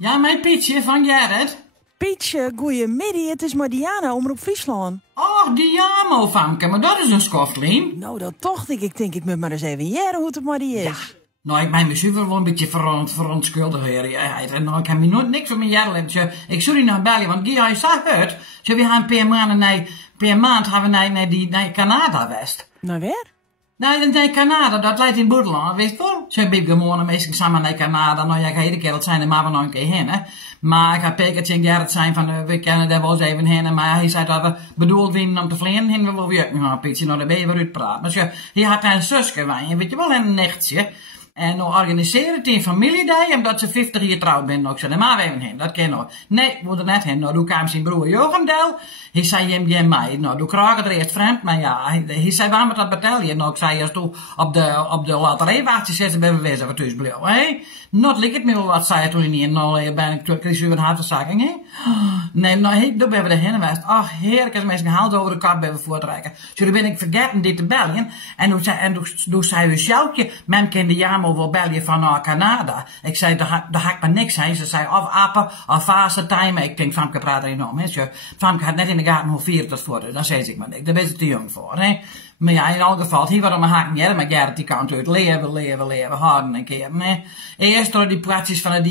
Ja, mijn Pietje van Gerrit. Pietje, goeiemiddag, het is maar Diana, Omroep Friesland. Oh, Diamo, Famke, maar dat is een skoftlien. Nou, dat toch, ik moet maar eens even jaren hoe het maar die is. Ja. Nou, ik ben mezelf wel een beetje verontschuldigd. Nou, ik heb me nooit niks van mijn jaren. Ik zou die nog bellen, want Guy, hij zei het. Zo, we gaan per maand gaan we naar Canada west. Nou, weer? Naar Canada, dat leidt in Boerland, weet je wel? Zo ben ik gewoon meestal samen naar Canada. Nou ja, ik ga iedere keer, dat zijn er maar wel nog een keer heen, hè. Maar ik heb Pekertje en Gerrit zijn van, we kennen daar wel eens even heen. Maar hij zei dat we bedoeld winnen om te vliegen, heen we wel weer. Nou, Pietje, nou, daar ben je weer uitpraten. Maar zo, hij had een zusje van je, weet je wel, een nichtje. En nou organiseren het in familiedag, omdat ze 50 jaar trouw bent. Nou, ik zei, maar even heen, dat ken nog. Nee, we er net heen. Nou, toen kwam zijn broer Jogendel. Hij zei, jem mij. Nou, toen kraag ik er eerst vreemd, maar ja, hij zei, waar moet dat betalen? Nou, ik zei, als toen op de loterijwachtje zitten, ben we wezen wat thuis bleef, hè? Not lik het me wat zei je toen niet. Nou, ben ik kreeg een hartverzakking, hè? Nee, nou, toen ben we erheen geweest. Ach, heerlijk, als mensen gehaald over de kap ben we voortrekken. Zo, toen ben ik vergeten dit te bellen. En toen zei een sjoutje, men kende Jamo wel bellen van Canada. Ik zei, daar had ik maar niks heen. Ze zei, of appen, of fase time. Ik denk, Famke praat er enorm, hè? Famke had net in de gaten hoe 40 dat voor. Dan zei ik maar niks. Daar ben je te jong voor, hè? Maar ja, in elk geval, hier waarom haak niet, maar Gerrit die kant uit leven, harden een keer, nee. Eerst door die plaatjes van de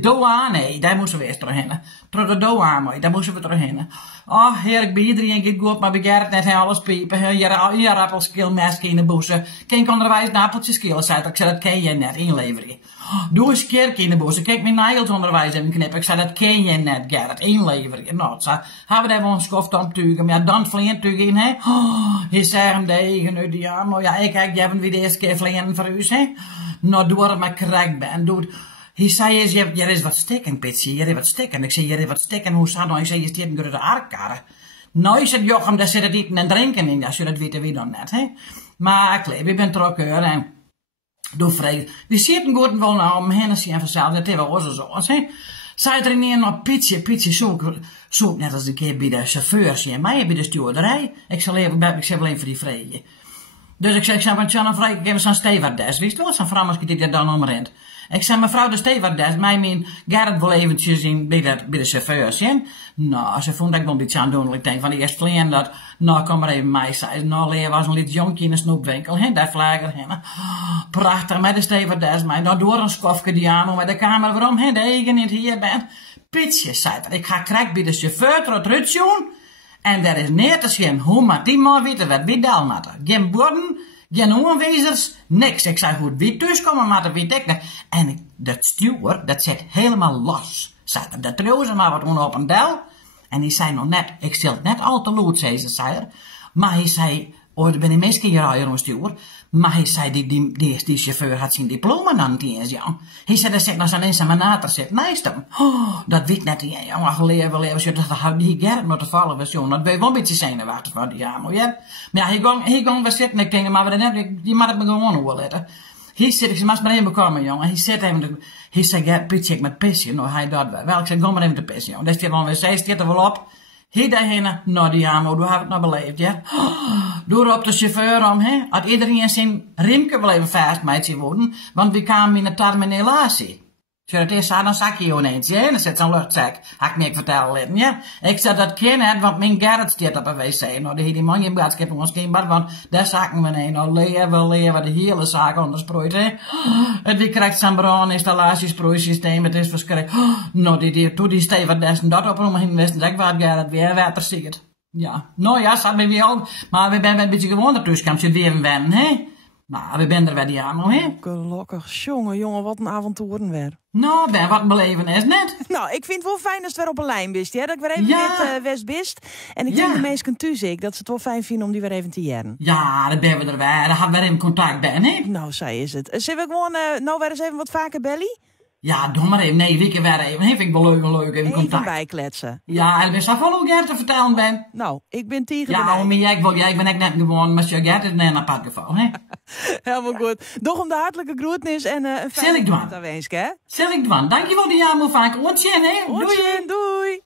douane, daar moesten we eerst doorheen. Door de douane, daar moesten we doorheen. Oh, heerlijk, bij iedereen gaat goed, maar bij Gerrit net alles piepen. Hier appelskil, meske in de bossen. Geen onderwijs, appeltjes skillen, zei ik zei, dat ken je net, inleveren. Doe eens kerk in de bossen. Kijk, mijn nagelsonderwijs even knippen. Ik zei, dat ken je net, Gerrit, inleveren. Nou, zo, hebben we daar wel een schoft om tuigen. Maar ja, dan vliegen in, hè. Je zei hem tegen uit die arm. Nou ja, ik heb je weer de eerste keer vliegen voor u, hè. Nou, doe het maar correct ben. Hij zei eens, je is wat stikken, Pitsie. Je is wat stikken. Ik zei, je is wat stikken. Hoe staat nou? Ik zei, je stikt door de aardkarren. Nou, is het Jochem, daar zit het eten en drinken in. Als je dat weet, wie dan net, hè. Maar, kleef, ik ben trokker en doe vrij. Die zitten goed wel naar om heen en vanzelf. Dat is wel zo, hè. Zei er niet nog, Pietje, zoek net als een keer bij de chauffeurs, en mij bij de stuurderij. Ik zal even voor die vrije. Dus ik zei, want Jan en Vrij, ik heb zo'n stewardess, wist je wel? Zo'n vrouw als ik dit dan omrent. Ik zei, mevrouw de stewardess, mijn Gerrit wil eventjes in bij de chauffeurs, hè? Nou, ze vond dat ik wel een beetje aandoenlijk. Ik denk van eerst vliegen dat, nou, kom maar even mij, zei. Nou, Lea was een licht jonkie in een snoepwinkel, hè? Daar vlag er heen. Prachtig, met de stewardess, maar nou door een skofje die aan, met de kamer waarom, hè? De eigen niet hier bent. Pietje, zei dat, ik ga krijg bij de chauffeur tot Rutjoen. En er is neer te zien, hoe moet die maar weten wat wie dal matten. Geen borden, geen aanwezers, niks. Ik zei, goed, wie thuiskomen matten, wie ik niet. En dat stuur, dat zit helemaal los. Zei dat trouwens maar wat op een del. En die zei nog net, ik stil net al te lood, zei ze, maar hij zei, oh, ben ik meestal hier al stuur. Maar hij zei, die chauffeur had zijn diploma dan niet eens, ja. Hij zei, dat zit nog zo'n examinator zit naast hem. Oh, dat weet net niet, ja, maar leven, dat had die Gerrit moeten vallen, was jongen. Dat ben je wel een beetje zenuwachtig van die jammer, ja. Maar ja, hij ging we zitten, ik denk, maar we net, die mag het me gewoon overletten. Hij zit, ik zei, maar even komen, jongen. Hij zit even, hij zei, ja, Pietje, ik met pissen. Nou, hij dat wel. Ik zei, kom maar even te pissen, jongen. Dat is die dan weer, zij stiert er wel op. Hij daarheen, nou die jammer, hoe heb ik het nou beleefd, ja. Doe er op de chauffeur om, hè. Had iedereen zijn riemke wel even vast met ze worden, want we kwamen in een terminatie. Als je dat eerst zei, dan zak je je ineens, hè. Dan zit zo'n luchtzak. Had ik niet vertellen, ja. Ik zei, dat ken het, want mijn Gerrit staat op een wc. Nou, die man je boodschap ons geen bad, want daar zakken we heen. Nou, leven, de hele zaak ondersproeit, hè. En die krijgt zo'n brandinstallatiesproeisysteem, het is verschrikkelijk. Nou, die stewardessen dat op hem heen wisten, zeg wat Gerrit weer water ziet. Ja, nou ja, zat we al, maar we zijn een beetje gewoon ertussen, kan je weer wennen, hè. Maar we zijn er wel die aan, hè? Gelukkig, jongen, wat een avonturen weer. Nou, ben wat beleven is net. Nou, ik vind het wel fijn als het weer op een lijn bist, ja? Dat ik weer even met West bist. En ik denk de mensen thuis ik dat ze het wel fijn vinden om die weer even te jaren. Ja, dat ben we er weer. Dan gaan we weer in contact bij, hè? Nou, zij is het. Zullen we gewoon nou weer eens even wat vaker bellen? Ja, doe maar even. Nee, weekend weer even. Vind ik wel leuk even contact. Even bijkletsen. Ja, en ik ben wel hoe Gert te vertellen ben. Nou, ik ben tegen ja, maar ik ben echt net gewoon, maar Gert is een apart geval, hè? Helemaal goed. Doch om de hartelijke groetnis en een fijne dag aanwezig, hè? Zal ik doen. Dankjewel, die jammer vaak. Oortje, hè? Doei. Doei.